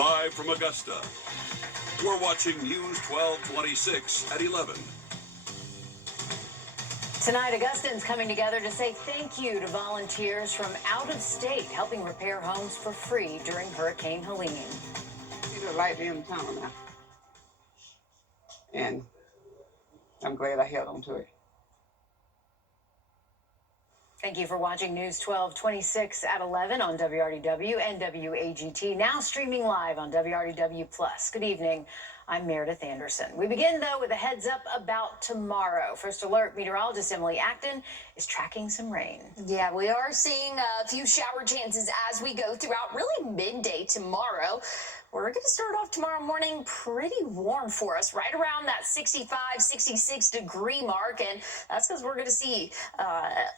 Live from Augusta, we're watching News 1226 at 11. Tonight, Augustans coming together to say thank you to volunteers from out of state helping repair homes for free during Hurricane Helene. See the light in the tunnel now, and I'm glad I held on to it. Thank you for watching News 1226 at 11 on WRDW and WAGT, now streaming live on WRDW+. Good evening. I'm Meredith Anderson. We begin, though, with a heads up about tomorrow. First Alert meteorologist Emily Acton is tracking some rain. Yeah, we are seeing a few shower chances as we go throughout really midday tomorrow. We're going to start off tomorrow morning pretty warm for us, right around that 65, 66 degree mark. And that's because we're going to see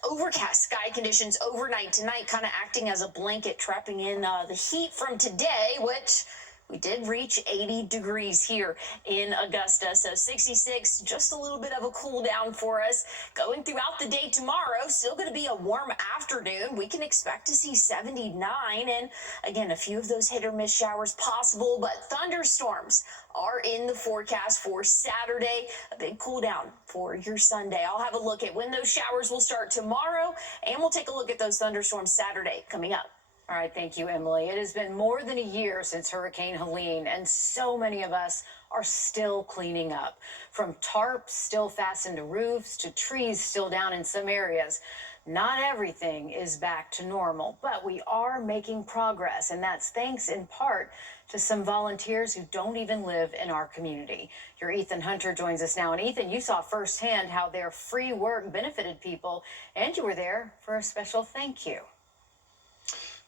overcast sky conditions overnight tonight, kind of acting as a blanket, trapping in the heat from today, which we did reach 80 degrees here in Augusta. So 66, just a little bit of a cool down for us. Going throughout the day tomorrow, still going to be a warm afternoon. We can expect to see 79. And again, a few of those hit or miss showers possible, but thunderstorms are in the forecast for Saturday. A big cool down for your Sunday. I'll have a look at when those showers will start tomorrow, and we'll take a look at those thunderstorms Saturday coming up. All right, thank you, Emily. It has been more than a year since Hurricane Helene, and so many of us are still cleaning up. From tarps still fastened to roofs to trees still down in some areas. Not everything is back to normal, but we are making progress, and that's thanks in part to some volunteers who don't even live in our community. Your Ethan Hunter joins us now. And Ethan, you saw firsthand how their free work benefited people, and you were there for a special thank you.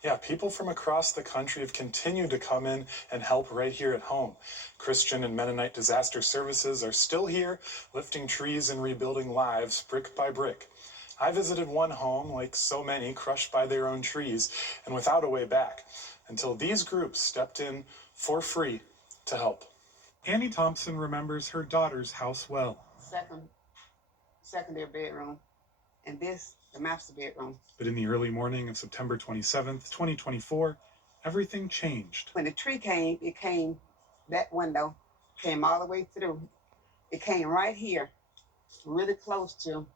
Yeah, people from across the country have continued to come in and help right here at home. Christian and Mennonite disaster services are still here, lifting trees and rebuilding lives brick by brick. I visited one home, like so many, crushed by their own trees and without a way back, until these groups stepped in for free to help. Annie Thompson remembers her daughter's house well. Second their bedroom, and this, the master bedroom. But in the early morning of September 27th, 2024, everything changed. When the tree came, it came, that window came all the way through. It came right here, really close to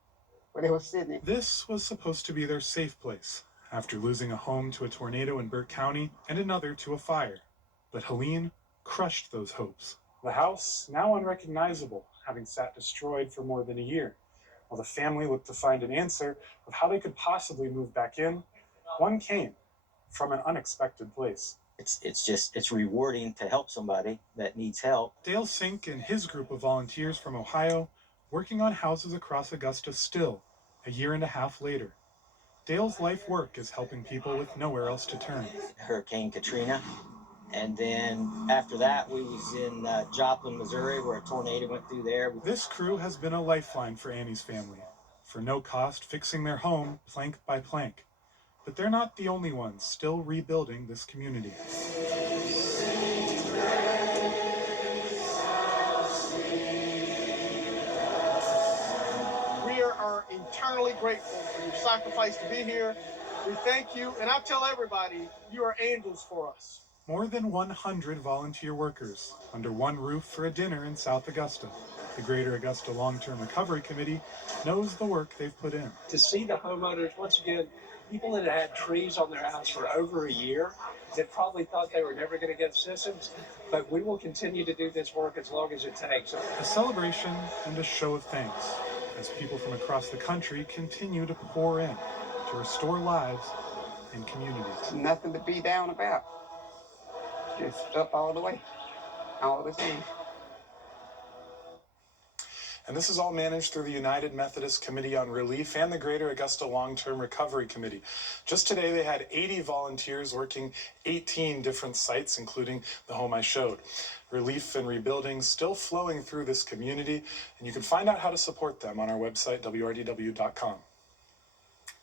where they were sitting. This was supposed to be their safe place, after losing a home to a tornado in Burke County and another to a fire. But Helene crushed those hopes. The house, now unrecognizable, having sat destroyed for more than a year. While the family looked to find an answer of how they could possibly move back in, one came from an unexpected place. It's rewarding to help somebody that needs help. Dale Sink and his group of volunteers from Ohio working on houses across Augusta still, a year and a half later. Dale's life work is helping people with nowhere else to turn. Hurricane Katrina. And then after that, we was in Joplin, Missouri, where a tornado went through there. This crew has been a lifeline for Annie's family, for no cost fixing their home plank by plank. But they're not the only ones still rebuilding this community. We are eternally grateful for your sacrifice to be here. We thank you, and I tell everybody, you are angels for us. More than 100 volunteer workers under one roof for a dinner in South Augusta. The Greater Augusta Long-Term Recovery Committee knows the work they've put in. To see the homeowners, once again, people that had trees on their house for over a year that probably thought they were never going to get assistance, but we will continue to do this work as long as it takes. A celebration and a show of thanks as people from across the country continue to pour in to restore lives and communities. Nothing to be down about. Just up all the way, all the same. And this is all managed through the United Methodist Committee on Relief and the Greater Augusta Long-Term Recovery Committee. Just today, they had 80 volunteers working 18 different sites, including the home I showed. Relief and rebuilding still flowing through this community, and you can find out how to support them on our website, wrdw.com.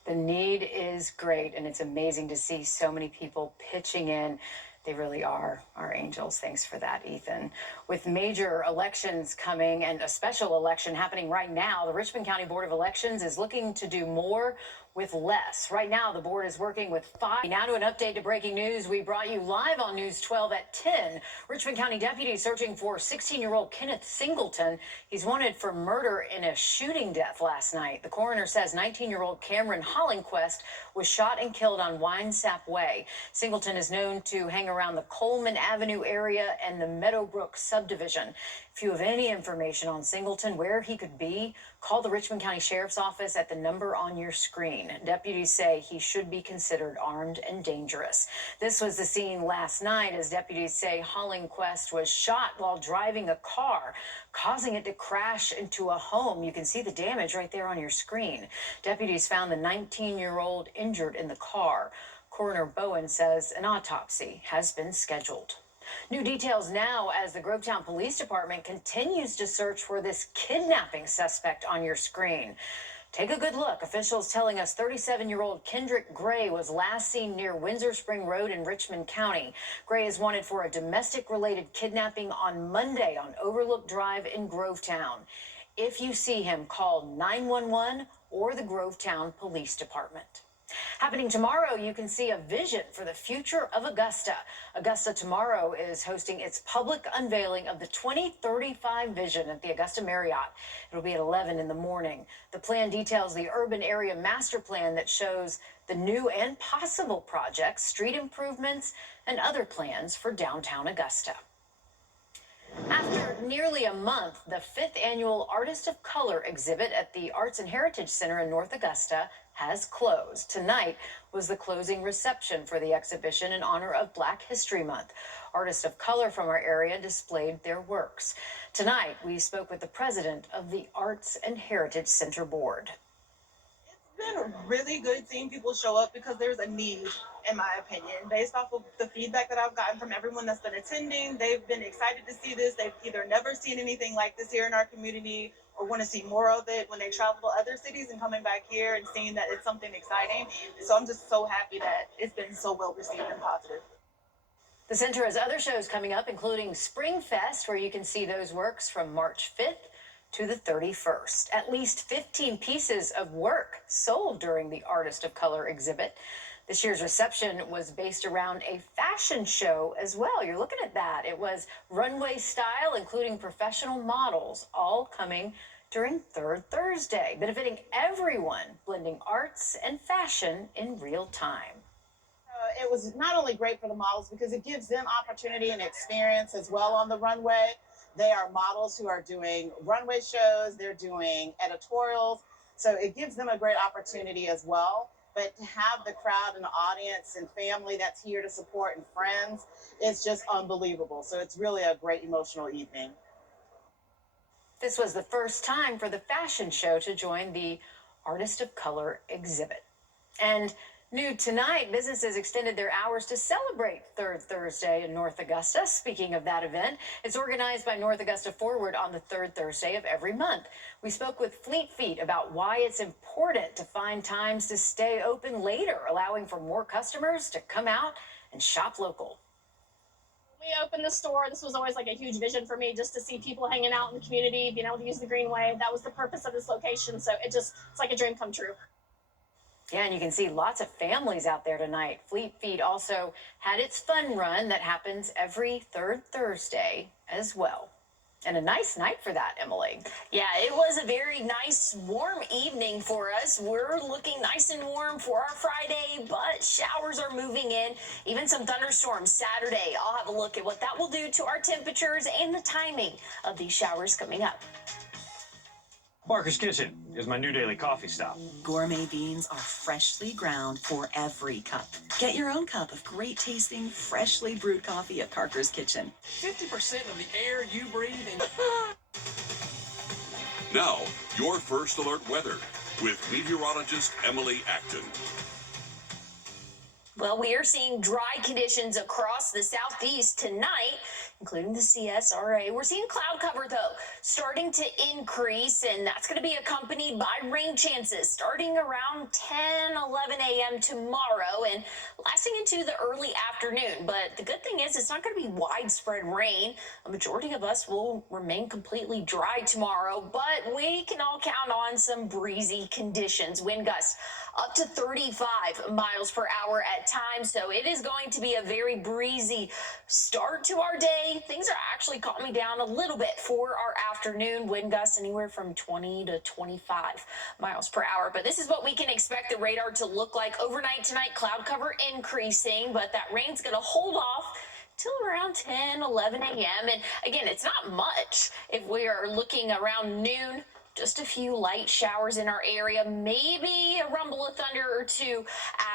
The need is great, and it's amazing to see so many people pitching in. They really are our angels. Thanks for that, Ethan. With major elections coming and a special election happening right now, the Richmond County Board of Elections is looking to do more with less. Right now, the board is working with 5. Now to an update to breaking news we brought you live on News 12 at 10. Richmond County deputies searching for 16-year-old Kenneth Singleton. He's wanted for murder in a shooting death last night. The coroner says 19-year-old Cameron Hollingquest was shot and killed on Winesap Way. Singleton is known to hang around the Coleman Avenue area and the Meadowbrook subdivision. If you have any information on Singleton, where he could be, call the Richmond County Sheriff's Office at the number on your screen. Deputies say he should be considered armed and dangerous. This was the scene last night as deputies say Hollingquest was shot while driving a car, causing it to crash into a home. You can see the damage right there on your screen. Deputies found the 19-year-old injured in the car. Coroner Bowen says an autopsy has been scheduled. New details now as the Grovetown Police Department continues to search for this kidnapping suspect on your screen. Take a good look. Officials telling us 37-year-old Kendrick Gray was last seen near Windsor Spring Road in Richmond County. Gray is wanted for a domestic-related kidnapping on Monday on Overlook Drive in Grovetown. If you see him, call 911 or the Grovetown Police Department. Happening tomorrow, you can see a vision for the future of Augusta. Augusta tomorrow is hosting its public unveiling of the 2035 vision at the Augusta Marriott. It'll be at 11 in the morning. The plan details the urban area master plan that shows the new and possible projects, street improvements, and other plans for downtown Augusta. After nearly a month, the 5th annual Artist of Color exhibit at the Arts and Heritage Center in North Augusta has closed. Tonight was the closing reception for the exhibition in honor of Black History Month. Artists of color from our area displayed their works. Tonight, we spoke with the president of the Arts and Heritage Center Board. It's been really good seeing people show up because there's a need, in my opinion. Based off of the feedback that I've gotten from everyone that's been attending, they've been excited to see this. They've either never seen anything like this here in our community or want to see more of it when they travel to other cities and coming back here and seeing that it's something exciting. So I'm just so happy that it's been so well received and positive. The center has other shows coming up, including Spring Fest, where you can see those works from March 5th to the 31st. At least 15 pieces of work sold during the Artist of Color exhibit. This year's reception was based around a fashion show as well. You're looking at that. It was runway style, including professional models, all coming during Third Thursday, benefiting everyone, blending arts and fashion in real time. It was not only great for the models because it gives them opportunity and experience as well on the runway. They are models who are doing runway shows, they're doing editorials, so it gives them a great opportunity as well. But to have the crowd and the audience and family that's here to support and friends, it's just unbelievable. So it's really a great emotional evening. This was the first time for the fashion show to join the Artist of Color exhibit. And new tonight, businesses extended their hours to celebrate Third Thursday in North Augusta. Speaking of that event, it's organized by North Augusta Forward on the third Thursday of every month. We spoke with Fleet Feet about why it's important to find times to stay open later, allowing for more customers to come out and shop local. We opened the store. This was always like a huge vision for me, just to see people hanging out in the community, being able to use the Greenway. That was the purpose of this location. So it's like a dream come true. Yeah, and you can see lots of families out there tonight. Fleet Feet also had its fun run that happens every third Thursday as well. And a nice night for that, Emily. Yeah, it was a very nice, warm evening for us. We're looking nice and warm for our Friday, but showers are moving in. Even some thunderstorms Saturday. I'll have a look at what that will do to our temperatures and the timing of these showers coming up. Barker's Kitchen is my new daily coffee stop. Gourmet beans are freshly ground for every cup. Get your own cup of great tasting, freshly brewed coffee at Barker's Kitchen. 50% of the air you breathe in. Now, your first alert weather with meteorologist Emily Acton. Well, we are seeing dry conditions across the southeast tonight, including the CSRA. We're seeing cloud cover, though, starting to increase, and that's going to be accompanied by rain chances starting around 10, 11 a.m. tomorrow and lasting into the early afternoon. But the good thing is it's not going to be widespread rain. A majority of us will remain completely dry tomorrow, but we can all count on some breezy conditions. Wind gusts up to 35 miles per hour at times. So it is going to be a very breezy start to our day. Things are actually calming down a little bit for our afternoon. Wind gusts anywhere from 20 to 25 miles per hour. But this is what we can expect the radar to look like overnight tonight. Cloud cover increasing, but that rain's going to hold off till around 10, 11 a.m. And again, it's not much. If we are looking around noon, just a few light showers in our area, maybe a rumble of thunder or two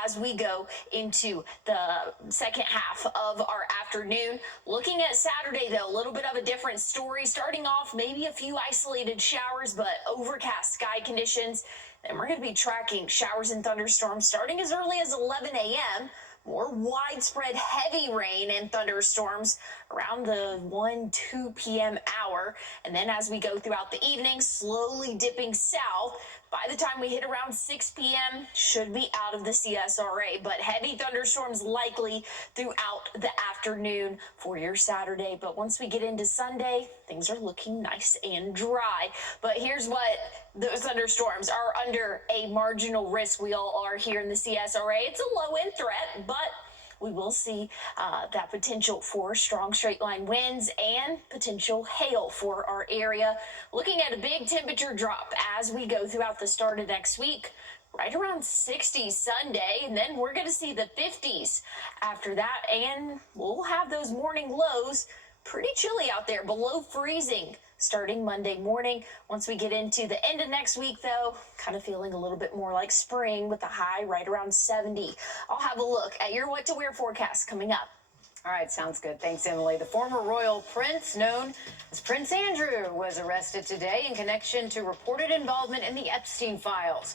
as we go into the second half of our afternoon. Looking at Saturday, though, a little bit of a different story. Starting off, maybe a few isolated showers, but overcast sky conditions. Then we're going to be tracking showers and thunderstorms starting as early as 11 a.m. More widespread heavy rain and thunderstorms around the 1-2 p.m. hour. And then as we go throughout the evening, slowly dipping south. By the time we hit around 6 p.m., should be out of the CSRA. But heavy thunderstorms likely throughout the afternoon for your Saturday. But once we get into Sunday, things are looking nice and dry. But here's what those thunderstorms are under a marginal risk. We all are here in the CSRA. It's a low-end threat, but we will see that potential for strong straight line winds and potential hail for our area. Looking at a big temperature drop as we go throughout the start of next week, right around 60 Sunday, and then we're going to see the 50s after that, and we'll have those morning lows pretty chilly out there, below freezing starting Monday morning. Once we get into the end of next week, though, kind of feeling a little bit more like spring with a high right around 70. I'll have a look at your what to wear forecast coming up. All right, sounds good. Thanks, Emily. The former royal prince, known as Prince Andrew, was arrested today in connection to reported involvement in the Epstein files.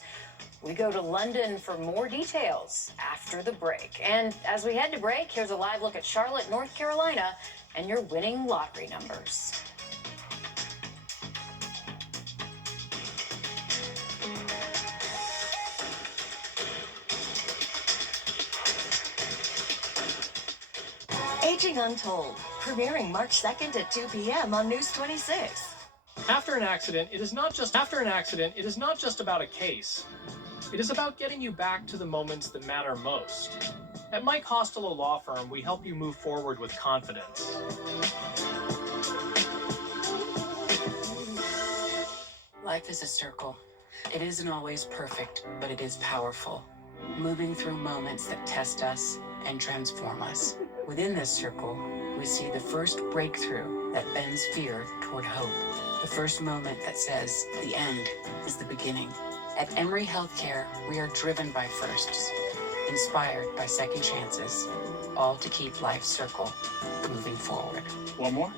We go to London for more details after the break. And as we head to break, here's a live look at Charlotte, North Carolina, and your winning lottery numbers. Aging Untold, premiering March 2nd at 2 p.m. on News 26. After an accident, it is not just about a case. It is about getting you back to the moments that matter most. At Mike Costello Law Firm, we help you move forward with confidence. Life is a circle. It isn't always perfect, but it is powerful, moving through moments that test us and transform us. Within this circle, we see the first breakthrough that bends fear toward hope. The first moment that says the end is the beginning. At Emory Healthcare, we are driven by firsts, inspired by second chances, all to keep life's circle moving forward. One more?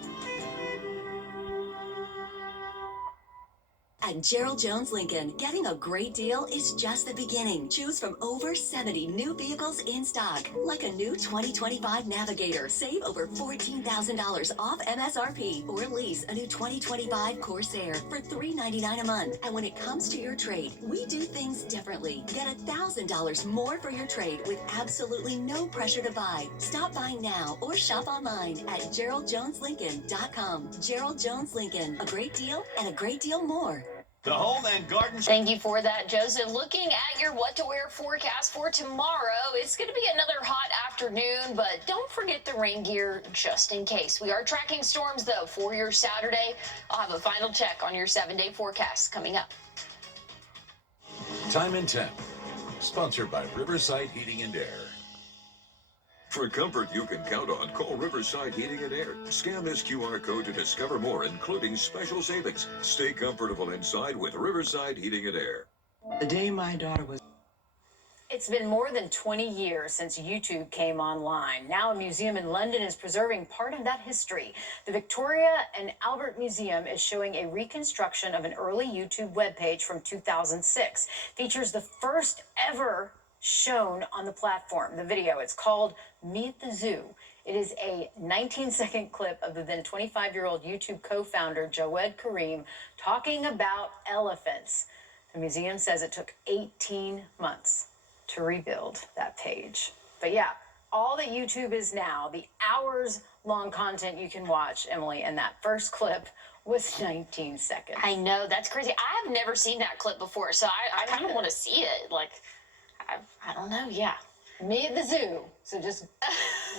At Gerald Jones Lincoln, getting a great deal is just the beginning. Choose from over 70 new vehicles in stock, like a new 2025 Navigator. Save over $14,000 off MSRP, or lease a new 2025 Corsair for $399 a month. And when it comes to your trade, we do things differently. Get $1,000 more for your trade with absolutely no pressure to buy. Stop by now or shop online at GeraldJonesLincoln.com. Gerald Jones Lincoln, a great deal and a great deal more. The Home and Garden. Thank you for that, Joseph. Looking at your what to wear forecast for tomorrow, it's going to be another hot afternoon, but don't forget the rain gear just in case. We are tracking storms, though, for your Saturday. I'll have a final check on your 7-day forecast coming up. Time and Temp, sponsored by Riverside Heating and Air. For comfort you can count on, call Riverside Heating and Air. Scan this QR code to discover more, including special savings. Stay comfortable inside with Riverside Heating and Air. The day my daughter was... It's been more than 20 years since YouTube came online. Now a museum in London is preserving part of that history. The Victoria and Albert Museum is showing a reconstruction of an early YouTube webpage from 2006. Features the first ever shown on the platform. The video, it's called Me at the Zoo. It is a 19-second clip of the then 25-year-old YouTube co-founder Jawed Karim talking about elephants. The museum says it took 18 months to rebuild that page. But yeah, all that YouTube is now, the hours-long content you can watch, Emily, and that first clip was 19 seconds. I know, that's crazy. I have never seen that clip before, so I kind of want to see it. Like, I don't know. Yeah. Me at the zoo. So just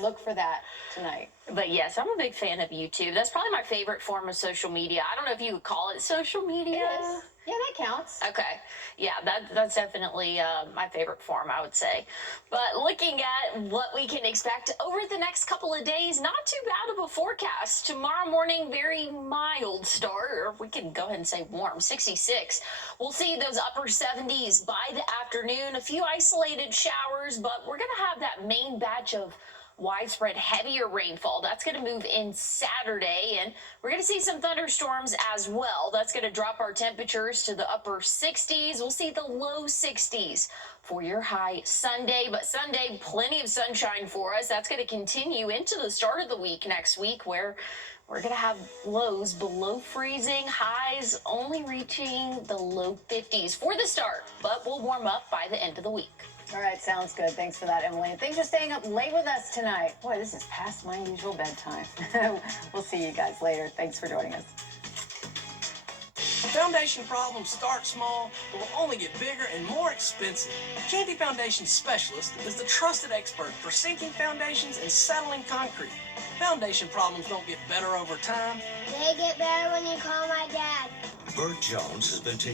look for that tonight. But yes, I'm a big fan of YouTube. That's probably my favorite form of social media. I don't know if you would call it social media. It is. Yeah, that counts. Okay. Yeah, that's definitely my favorite form, I would say. But looking at what we can expect over the next couple of days, not too bad of a forecast. Tomorrow morning, very mild start, or we can go ahead and say warm, 66. We'll see those upper 70s by the afternoon. A few isolated showers, but we're going to have that main batch of widespread heavier rainfall. That's going to move in Saturday, and we're going to see some thunderstorms as well. That's going to drop our temperatures to the upper 60s. We'll see the low 60s for your high Sunday, but Sunday, plenty of sunshine for us. That's going to continue into the start of the week next week, where we're going to have lows below freezing, highs only reaching the low 50s for the start, but we'll warm up by the end of the week. All right, sounds good. Thanks for that, Emily. And thanks for staying up late with us tonight. Boy, this is past my usual bedtime. We'll see you guys later. Thanks for joining us. Foundation problems start small, but will only get bigger and more expensive. Candy Foundation Specialist is the trusted expert for sinking foundations and settling concrete. Foundation problems don't get better over time. They get better when you call my dad. Bert Jones has been taking